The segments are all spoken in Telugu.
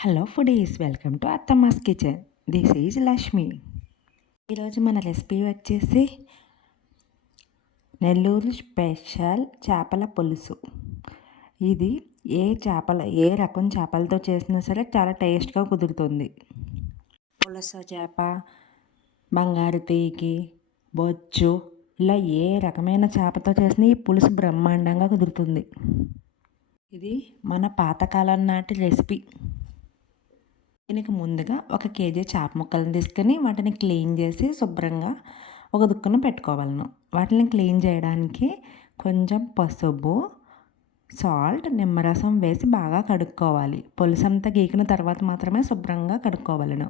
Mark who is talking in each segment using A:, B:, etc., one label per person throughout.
A: Hello foodies welcome to Atthamma's kitchen. This is Lakshmi. ఈరోజు మన రెసిపీ వచ్చేసి నెల్లూరు స్పెషల్ చేపల పులుసు. ఇది ఏ చేపల ఏ రకం చేపలతో చేసినా సరే చాలా టేస్ట్గా కుదురుతుంది. పులస చేప బంగారు తీగి బొచ్చు ఇలా ఏ రకమైన చేపతో చేసినా ఈ పులుసు బ్రహ్మాండంగా కుదురుతుంది. ఇది మన పాతకాలం నాటి రెసిపీ. దీనికి ముందుగా ఒక కేజీ చేప ముక్కలను తీసుకొని వాటిని క్లీన్ చేసి శుభ్రంగా ఒక దుక్కున పెట్టుకోవాలను. వాటిని క్లీన్ చేయడానికి కొంచెం పసుపు సాల్ట్ నిమ్మరసం వేసి బాగా కడుక్కోవాలి. పులుసంతా గీకిన తర్వాత మాత్రమే శుభ్రంగా కడుక్కోవాలను.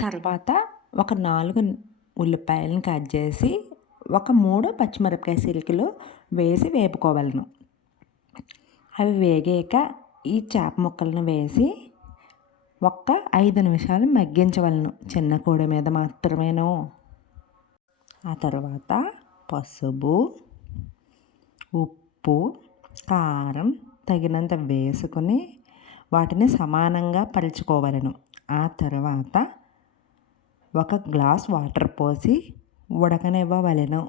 A: తర్వాత ఒక నాలుగు ఉల్లిపాయలను కట్ చేసి ఒక మూడు పచ్చిమిరపకాయ సిలికలు వేసి వేపుకోవాలను. అవి వేగాక ఈ చేప ముక్కలను వేసి ఒక్క ఐదు నిమిషాలు మగ్గించవలను. చిన్న కోడి మీద మాత్రమేనో. ఆ తర్వాత పసుపు ఉప్పు కారం తగినంత వేసుకొని వాటిని సమానంగా పరుచుకోవలను. ఆ తర్వాత ఒక గ్లాస్ వాటర్ పోసి ఉడకనివ్వవలెను.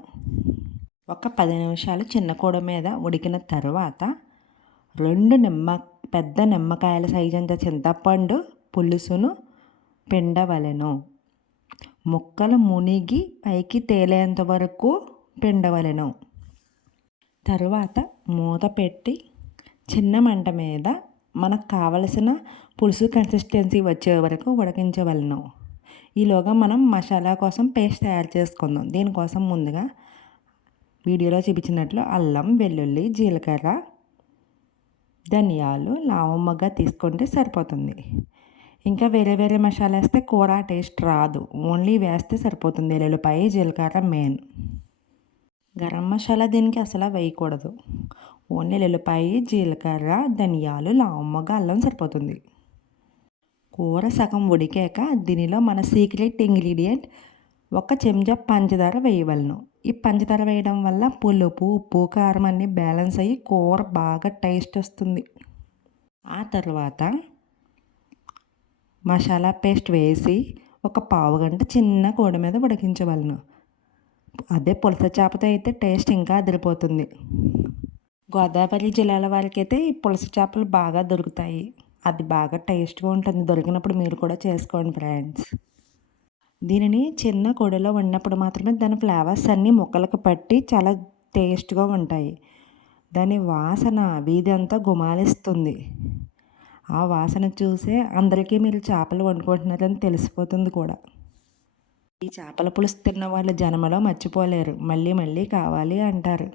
A: ఒక పది నిమిషాలు చిన్న కూడ మీద ఉడికిన తర్వాత రెండు నిమ్మ పెద్ద నిమ్మకాయల సైజు అంత చింతపండు పులుసును పిండవలెను. ముక్కలు మునిగి పైకి తేలేంత వరకు పిండవలెను. తరువాత మూత పెట్టి చిన్న మంట మీద మనకు కావలసిన పులుసు కన్సిస్టెన్సీ వచ్చే వరకు ఉడికించవలను. ఈలోగా మనం మసాలా కోసం పేస్ట్ తయారు చేసుకుందాం. దీనికోసం ముందుగా వీడియోలో చూపించినట్లు అల్లం వెల్లుల్లి జీలకర్ర ధనియాలు లావమ్మగా తీసుకుంటే సరిపోతుంది. ఇంకా వేరే వేరే మసాలా వేస్తే కూర టేస్ట్ రాదు. ఓన్లీ వేస్తే సరిపోతుంది. ఎల్లుల్లిపాయ జీలకర్ర మెయిన్. గరం మసాలా దీనికి అసలు వేయకూడదు. ఓన్లీ ఎల్లుల్లిపాయ జీలకర్ర ధనియాలు లావమ్మగా అల్లం సరిపోతుంది. కూర సగం ఉడికాక దీనిలో మన సీక్రెట్ ఇంగ్రీడియంట్ ఒక చెంచా పంచదార వేయవలను. ఈ పంచదార వేయడం వల్ల పులుపు ఉప్పు కారం అన్నీ బ్యాలెన్స్ అయ్యి కూర బాగా టేస్ట్ వస్తుంది. ఆ తర్వాత మసాలా పేస్ట్ వేసి ఒక పావు గంట చిన్న కోడి మీద ఉడికించవలను. అదే పులస చేపతో అయితే టేస్ట్ ఇంకా అదిరిపోతుంది. గోదావరి జిల్లాల వారికైతే ఈ పులస చేపలు బాగా దొరుకుతాయి. అది బాగా టేస్ట్గా ఉంటుంది. దొరికినప్పుడు మీరు కూడా చేసుకోండి ఫ్రెండ్స్. దీనిని చిన్న కొడలో ఉన్నప్పుడు మాత్రమే దాని ఫ్లేవర్స్ అన్నీ ముక్కలకు పట్టి చాలా టేస్ట్గా ఉంటాయి. దాని వాసన వీధి అంతా గుమాలిస్తుంది. ఆ వాసన చూసే అందరికీ మీరు చేపలు వండుకుంటున్నారని తెలిసిపోతుంది కూడా. ఈ చేపల పులుసు తిన్న వాళ్ళు జన్మలో మర్చిపోలేరు. మళ్ళీ మళ్ళీ కావాలి అంటారు.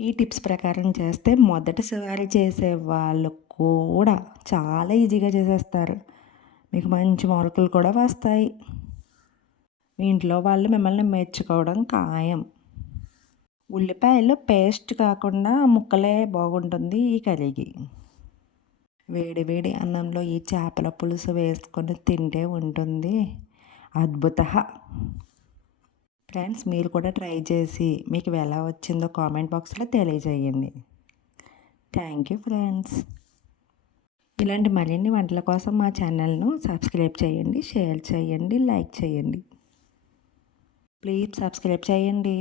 A: ఈ టిప్స్ ప్రకారం చేస్తే మొదటి సవారి చేసే వాళ్ళు కూడా చాలా ఈజీగా చేసేస్తారు. మీకు మంచి మార్కులు కూడా వస్తాయి. మీ ఇంట్లో వాళ్ళు మిమ్మల్ని మెచ్చుకోవడం ఖాయం. ఉల్లిపాయలు పేస్ట్ కాకుండా ముక్కలే బాగుంటుంది ఈ కర్రీకి. వేడి వేడి అన్నంలో ఈ చేపల పులుసు వేసుకొని తింటే ఉంటుంది. అద్భుత ఫ్రెండ్స్ మీరు కూడా ట్రై చేసి మీకు ఎలా వచ్చిందో కామెంట్ బాక్స్లో తెలియజేయండి. Thank you friends. ఇలాంటి మరిన్ని వంటల కోసం మా ఛానల్ను సబ్స్క్రైబ్ చేయండి షేర్ చేయండి లైక్ చేయండి. ప్లీజ్ సబ్స్క్రైబ్ చేయండి.